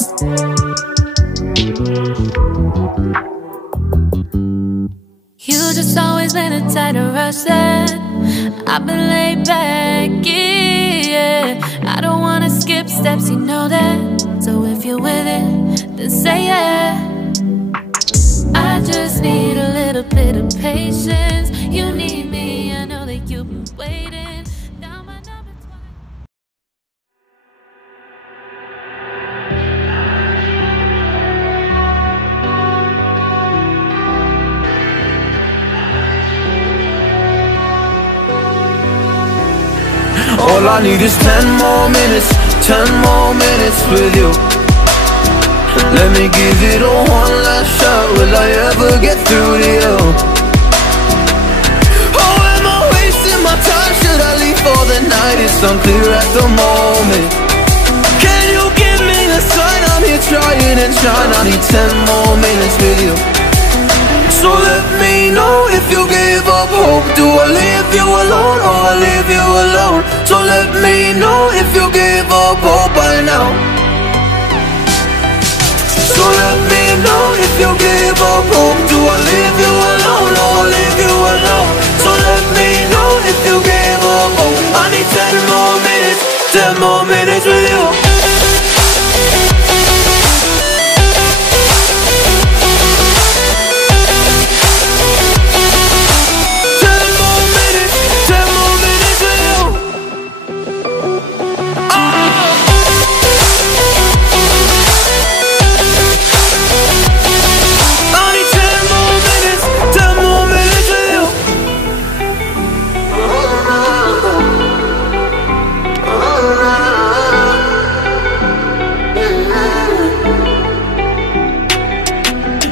You just always been a tighter rush that I've been laid back, yeah. I don't wanna skip steps, you know that. So if you're with it, then say yeah. I just need a little bit of patience. You need me, I know that you've been waiting. Now my number's one. All I need is 10 more minutes, 10 more minutes with you. Let me give it a one last shot. Will I ever get through to you? Oh, am I wasting my time? Should I leave for the night? It's unclear at the moment. Can you give me a sign? I'm here trying and trying. I need 10 more minutes with you. So let me know if you gave up hope. Do I leave you alone or I leave you alone? So let me know if you gave up hope by now. So let me know if you gave up hope. Do I leave you alone or I leave you alone? So let me know if you gave up hope. I need 10 more minutes, 10 more minutes with you.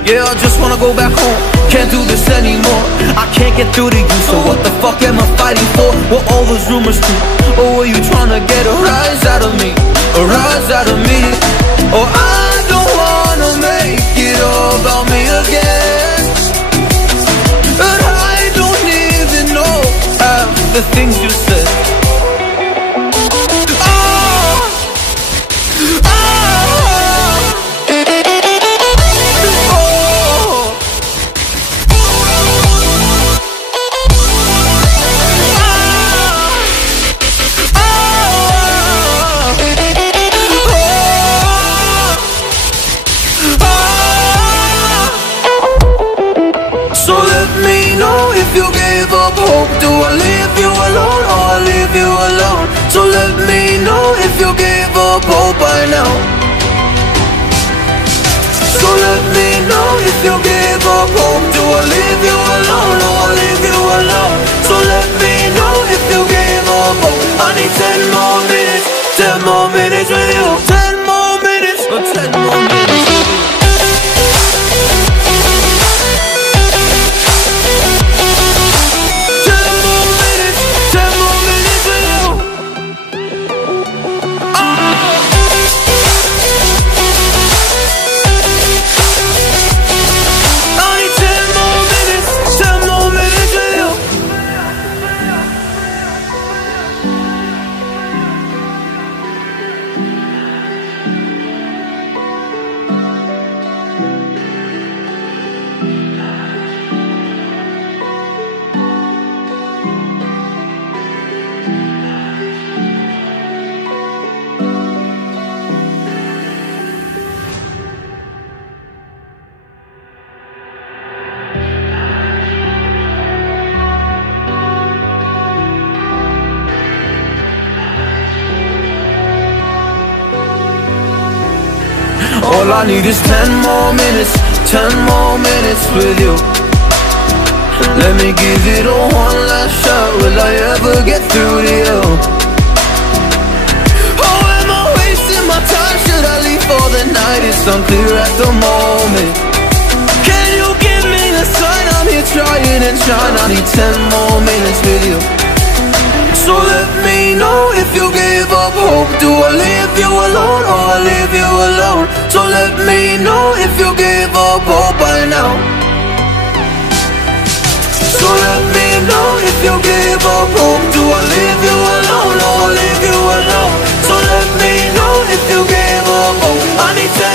Yeah, I just wanna go back home. Can't do this anymore. I can't get through to you, so what the fuck am I fighting for? What all those rumors do? Or were you trying to get a rise out of me? A rise out of me? Or I don't wanna make it all about me again. And I don't even know half the things you said. So let me know if you gave up hope. Do I leave you alone or I leave you alone? So let me know if you gave up hope by now. So let me know if you gave up hope. Do I leave you alone or I leave you alone? So let me know if you gave up hope. I need 10 more minutes, 10 more minutes with you. 10 more minutes, or 10 more minutes with you. All I need is 10 more minutes, 10 more minutes with you. Let me give it a one last shot. Will I ever get through to you? Oh, am I wasting my time? Should I leave for the night? It's unclear at the moment. Can you give me a sign? I'm here trying and trying. I need 10 more minutes with you. So let me know if you gave up hope. Do I leave you alone or I leave you alone? So let me know if you gave up hope by now. So let me know if you gave up hope. Do I leave you alone or I leave you alone? So let me know if you gave up hope. I need to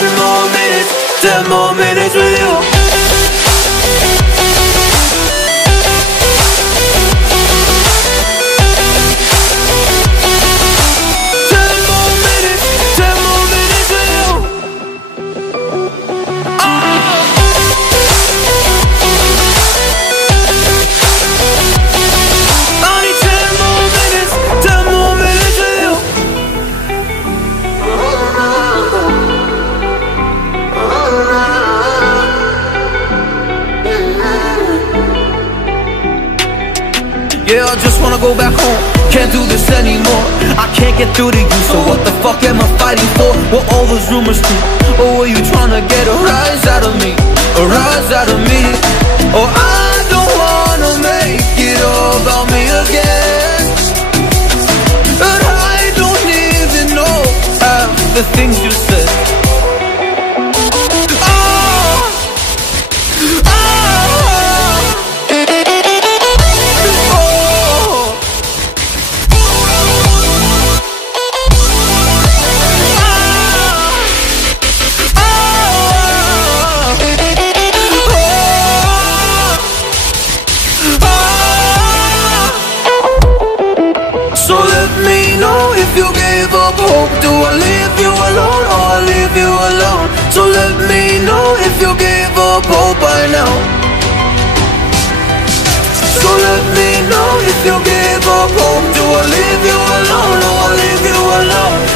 Yeah, I just wanna go back home. Can't do this anymore. I can't get through to you, so what the fuck am I fighting for? What all those rumors do? Or were you trying to get a rise out of me? A rise out of me? Oh, I don't wanna make it all about me again, but I don't even know half the things you said. So let me know if you gave up hope. Do I leave you alone or I leave you alone? So let me know if you gave up hope by now. So let me know if you gave up hope. Do I leave you alone or I leave you alone?